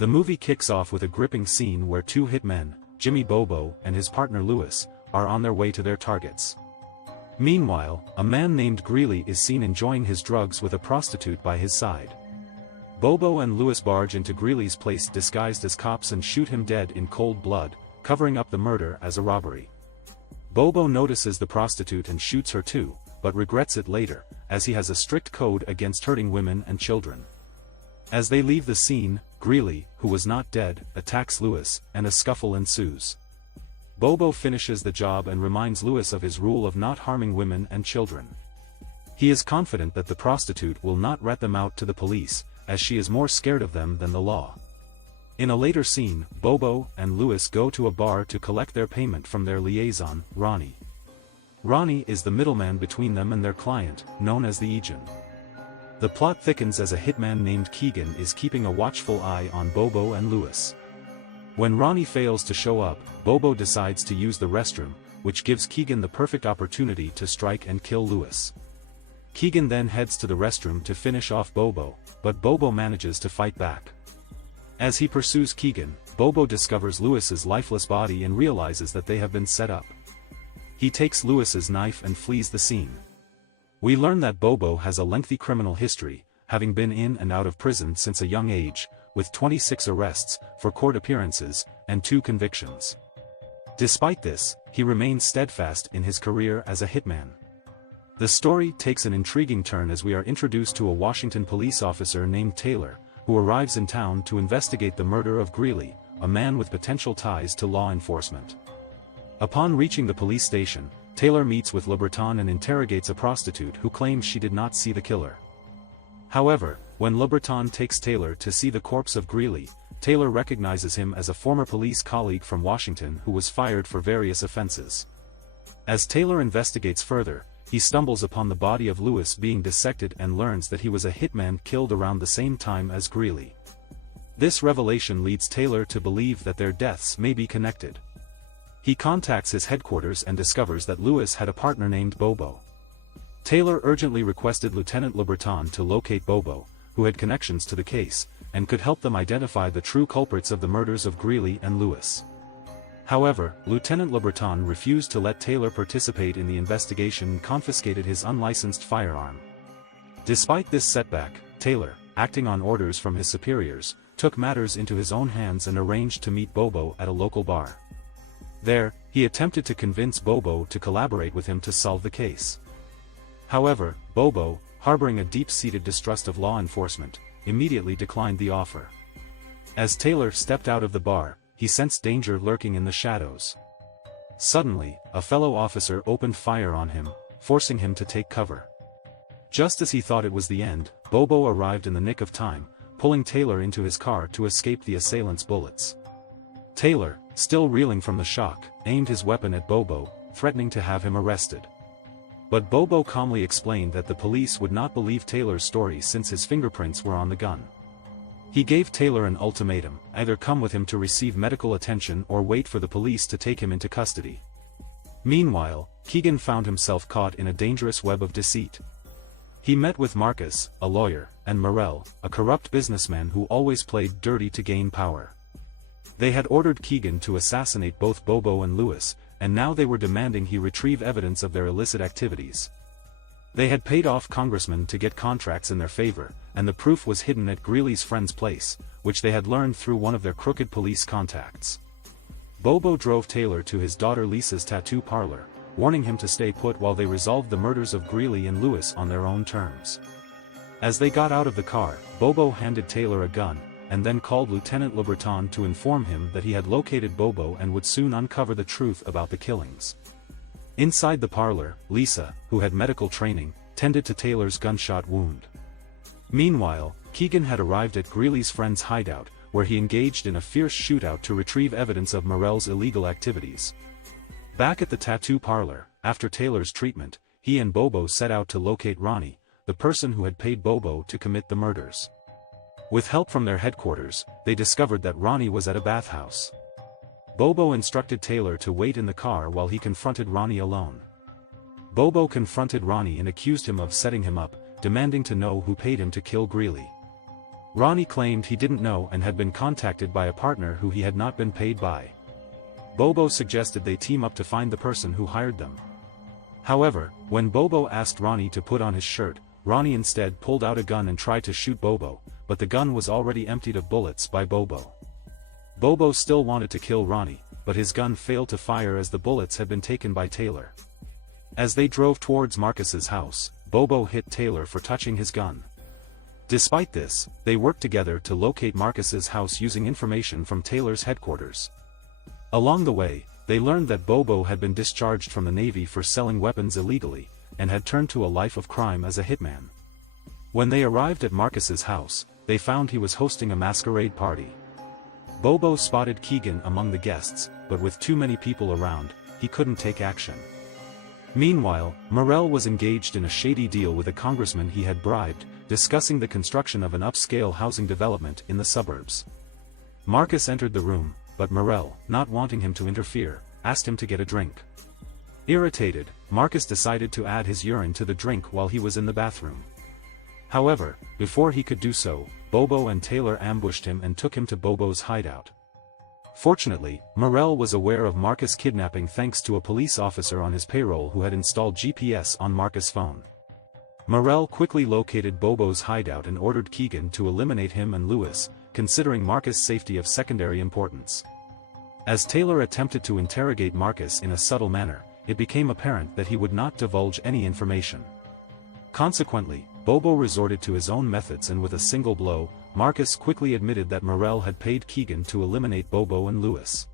The movie kicks off with a gripping scene where two hitmen, Jimmy Bobo and his partner Lewis, are on their way to their targets. Meanwhile, a man named Greeley is seen enjoying his drugs with a prostitute by his side. Bobo and Lewis barge into Greeley's place disguised as cops and shoot him dead in cold blood, covering up the murder as a robbery. Bobo notices the prostitute and shoots her too, but regrets it later, as he has a strict code against hurting women and children. As they leave the scene, Greeley, who was not dead, attacks Lewis, and a scuffle ensues. Bobo finishes the job and reminds Lewis of his rule of not harming women and children. He is confident that the prostitute will not rat them out to the police, as she is more scared of them than the law. In a later scene, Bobo and Lewis go to a bar to collect their payment from their liaison, Ronnie. Ronnie is the middleman between them and their client, known as the agent. The plot thickens as a hitman named Keegan is keeping a watchful eye on Bobo and Lewis. When Ronnie fails to show up, Bobo decides to use the restroom, which gives Keegan the perfect opportunity to strike and kill Lewis. Keegan then heads to the restroom to finish off Bobo, but Bobo manages to fight back. As he pursues Keegan, Bobo discovers Lewis's lifeless body and realizes that they have been set up. He takes Lewis's knife and flees the scene. We learn that Bobo has a lengthy criminal history, having been in and out of prison since a young age, with 26 arrests, for court appearances, and 2 convictions. Despite this, he remains steadfast in his career as a hitman. The story takes an intriguing turn as we are introduced to a Washington police officer named Taylor, who arrives in town to investigate the murder of Greeley, a man with potential ties to law enforcement. Upon reaching the police station, Taylor meets with LeBreton and interrogates a prostitute who claims she did not see the killer. However, when LeBreton takes Taylor to see the corpse of Greeley, Taylor recognizes him as a former police colleague from Washington who was fired for various offenses. As Taylor investigates further, he stumbles upon the body of Lewis being dissected and learns that he was a hitman killed around the same time as Greeley. This revelation leads Taylor to believe that their deaths may be connected. He contacts his headquarters and discovers that Lewis had a partner named Bobo. Taylor urgently requested Lieutenant LeBreton to locate Bobo, who had connections to the case, and could help them identify the true culprits of the murders of Greeley and Lewis. However, Lieutenant LeBreton refused to let Taylor participate in the investigation and confiscated his unlicensed firearm. Despite this setback, Taylor, acting on orders from his superiors, took matters into his own hands and arranged to meet Bobo at a local bar. There, he attempted to convince Bobo to collaborate with him to solve the case. However, Bobo, harboring a deep-seated distrust of law enforcement, immediately declined the offer. As Taylor stepped out of the bar, he sensed danger lurking in the shadows. Suddenly, a fellow officer opened fire on him, forcing him to take cover. Just as he thought it was the end, Bobo arrived in the nick of time, pulling Taylor into his car to escape the assailant's bullets. Taylor, still reeling from the shock, aimed his weapon at Bobo, threatening to have him arrested. But Bobo calmly explained that the police would not believe Taylor's story since his fingerprints were on the gun. He gave Taylor an ultimatum: either come with him to receive medical attention or wait for the police to take him into custody. Meanwhile, Keegan found himself caught in a dangerous web of deceit. He met with Marcus, a lawyer, and Morel, a corrupt businessman who always played dirty to gain power. They had ordered Keegan to assassinate both Bobo and Lewis, and now they were demanding he retrieve evidence of their illicit activities. They had paid off congressmen to get contracts in their favor, and the proof was hidden at Greeley's friend's place, which they had learned through one of their crooked police contacts. Bobo drove Taylor to his daughter Lisa's tattoo parlor, warning him to stay put while they resolved the murders of Greeley and Lewis on their own terms. As they got out of the car, Bobo handed Taylor a gun, and then called Lieutenant LeBreton to inform him that he had located Bobo and would soon uncover the truth about the killings. Inside the parlor, Lisa, who had medical training, tended to Taylor's gunshot wound. Meanwhile, Keegan had arrived at Greeley's friend's hideout, where he engaged in a fierce shootout to retrieve evidence of Morel's illegal activities. Back at the tattoo parlor, after Taylor's treatment, he and Bobo set out to locate Ronnie, the person who had paid Bobo to commit the murders. With help from their headquarters, they discovered that Ronnie was at a bathhouse. Bobo instructed Taylor to wait in the car while he confronted Ronnie alone. Bobo confronted Ronnie and accused him of setting him up, demanding to know who paid him to kill Greeley. Ronnie claimed he didn't know and had been contacted by a partner who he had not been paid by. Bobo suggested they team up to find the person who hired them. However, when Bobo asked Ronnie to put on his shirt, Ronnie instead pulled out a gun and tried to shoot Bobo, but the gun was already emptied of bullets by Bobo. Bobo still wanted to kill Ronnie, but his gun failed to fire as the bullets had been taken by Taylor. As they drove towards Marcus's house, Bobo hit Taylor for touching his gun. Despite this, they worked together to locate Marcus's house using information from Taylor's headquarters. Along the way, they learned that Bobo had been discharged from the Navy for selling weapons illegally, and had turned to a life of crime as a hitman. When they arrived at Marcus's house, they found he was hosting a masquerade party. Bobo spotted Keegan among the guests, but with too many people around, he couldn't take action. Meanwhile, Morel was engaged in a shady deal with a congressman he had bribed, discussing the construction of an upscale housing development in the suburbs. Marcus entered the room, but Morel, not wanting him to interfere, asked him to get a drink. Irritated, Marcus decided to add his urine to the drink while he was in the bathroom. However, before he could do so, Bobo and Taylor ambushed him and took him to Bobo's hideout. Fortunately, Morel was aware of Marcus' kidnapping thanks to a police officer on his payroll who had installed GPS on Marcus' phone. Morel quickly located Bobo's hideout and ordered Keegan to eliminate him and Lewis, considering Marcus' safety of secondary importance. As Taylor attempted to interrogate Marcus in a subtle manner, it became apparent that he would not divulge any information. Consequently, Bobo resorted to his own methods, and with a single blow, Marcus quickly admitted that Morel had paid Keegan to eliminate Bobo and Lewis.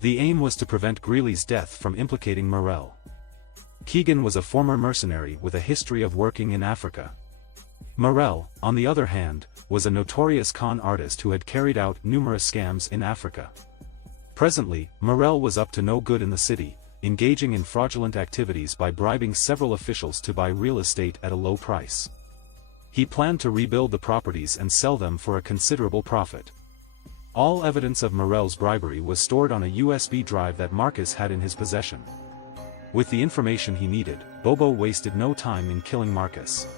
The aim was to prevent Greeley's death from implicating Morel. Keegan was a former mercenary with a history of working in Africa. Morel, on the other hand, was a notorious con artist who had carried out numerous scams in Africa. Presently, Morel was up to no good in the city, engaging in fraudulent activities by bribing several officials to buy real estate at a low price. He planned to rebuild the properties and sell them for a considerable profit. All evidence of Morel's bribery was stored on a USB drive that Marcus had in his possession. With the information he needed, Bobo wasted no time in killing Marcus.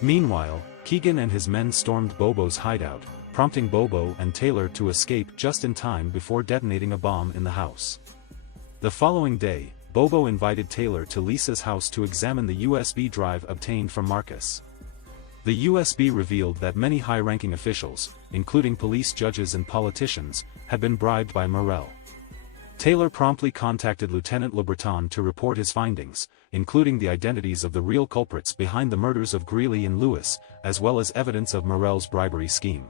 Meanwhile, Keegan and his men stormed Bobo's hideout, prompting Bobo and Taylor to escape just in time before detonating a bomb in the house. The following day, Bobo invited Taylor to Lisa's house to examine the USB drive obtained from Marcus. The USB revealed that many high-ranking officials, including police judges and politicians, had been bribed by Morel. Taylor promptly contacted Lieutenant Le Breton to report his findings, including the identities of the real culprits behind the murders of Greeley and Lewis, as well as evidence of Morel's bribery scheme.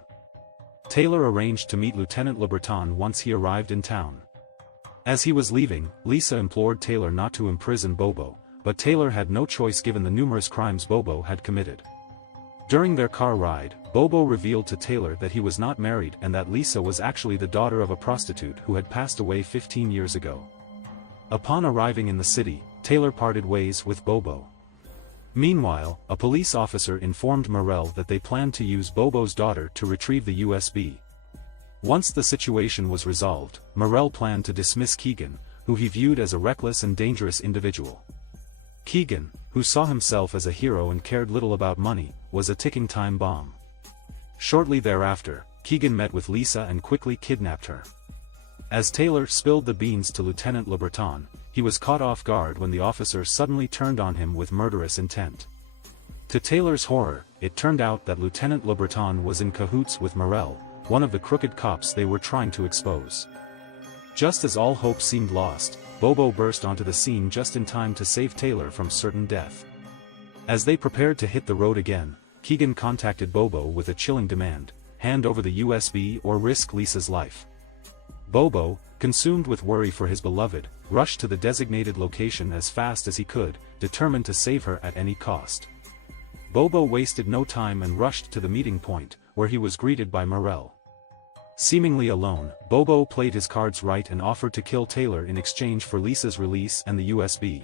Taylor arranged to meet Lieutenant Le Breton once he arrived in town. As he was leaving, Lisa implored Taylor not to imprison Bobo, but Taylor had no choice given the numerous crimes Bobo had committed. During their car ride, Bobo revealed to Taylor that he was not married and that Lisa was actually the daughter of a prostitute who had passed away 15 years ago. Upon arriving in the city, Taylor parted ways with Bobo. Meanwhile, a police officer informed Morel that they planned to use Bobo's daughter to retrieve the USB. Once the situation was resolved, Morel planned to dismiss Keegan, who he viewed as a reckless and dangerous individual. Keegan, who saw himself as a hero and cared little about money, was a ticking time bomb. Shortly thereafter, Keegan met with Lisa and quickly kidnapped her. As Taylor spilled the beans to Lieutenant Le Breton, he was caught off guard when the officer suddenly turned on him with murderous intent. To Taylor's horror, it turned out that Lieutenant Le Breton was in cahoots with Morel, one of the crooked cops they were trying to expose. Just as all hope seemed lost, Bobo burst onto the scene just in time to save Taylor from certain death. As they prepared to hit the road again, Keegan contacted Bobo with a chilling demand: hand over the USB or risk Lisa's life. Bobo, consumed with worry for his beloved, rushed to the designated location as fast as he could, determined to save her at any cost. Bobo wasted no time and rushed to the meeting point, where he was greeted by Morel. Seemingly alone, Bobo played his cards right and offered to kill Taylor in exchange for Lisa's release and the USB.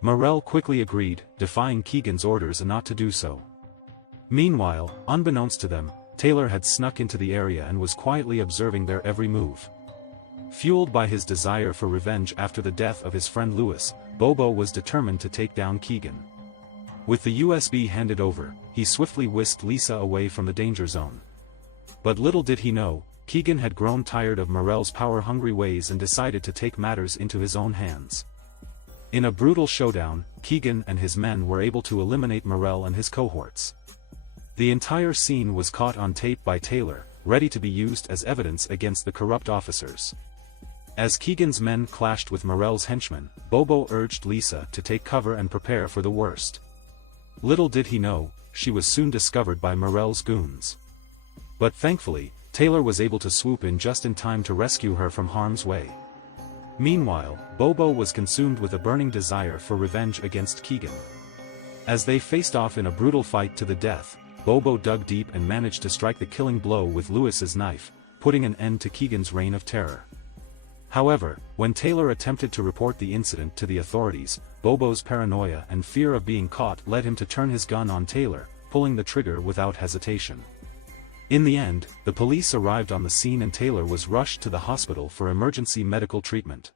Morel quickly agreed, defying Keegan's orders not to do so. Meanwhile, unbeknownst to them, Taylor had snuck into the area and was quietly observing their every move. Fueled by his desire for revenge after the death of his friend Lewis, Bobo was determined to take down Keegan. With the USB handed over, he swiftly whisked Lisa away from the danger zone. But little did he know, Keegan had grown tired of Morel's power-hungry ways and decided to take matters into his own hands. In a brutal showdown, Keegan and his men were able to eliminate Morel and his cohorts. The entire scene was caught on tape by Taylor, ready to be used as evidence against the corrupt officers. As Keegan's men clashed with Morel's henchmen, Bobo urged Lisa to take cover and prepare for the worst. Little did he know, she was soon discovered by Morel's goons. But thankfully, Taylor was able to swoop in just in time to rescue her from harm's way. Meanwhile, Bobo was consumed with a burning desire for revenge against Keegan. As they faced off in a brutal fight to the death, Bobo dug deep and managed to strike the killing blow with Lewis's knife, putting an end to Keegan's reign of terror. However, when Taylor attempted to report the incident to the authorities, Bobo's paranoia and fear of being caught led him to turn his gun on Taylor, pulling the trigger without hesitation. In the end, the police arrived on the scene and Taylor was rushed to the hospital for emergency medical treatment.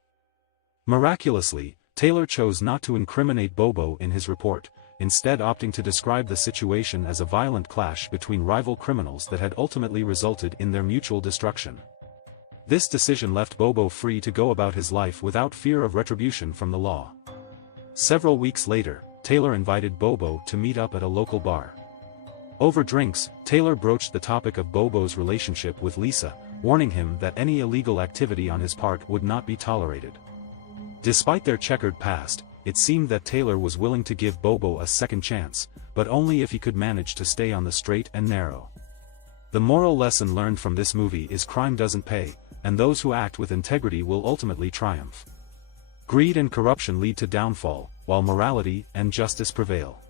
Miraculously, Taylor chose not to incriminate Bobo in his report, instead opting to describe the situation as a violent clash between rival criminals that had ultimately resulted in their mutual destruction. This decision left Bobo free to go about his life without fear of retribution from the law. Several weeks later, Taylor invited Bobo to meet up at a local bar. Over drinks, Taylor broached the topic of Bobo's relationship with Lisa, warning him that any illegal activity on his part would not be tolerated. Despite their checkered past, it seemed that Taylor was willing to give Bobo a second chance, but only if he could manage to stay on the straight and narrow. The moral lesson learned from this movie is crime doesn't pay, and those who act with integrity will ultimately triumph. Greed and corruption lead to downfall, while morality and justice prevail.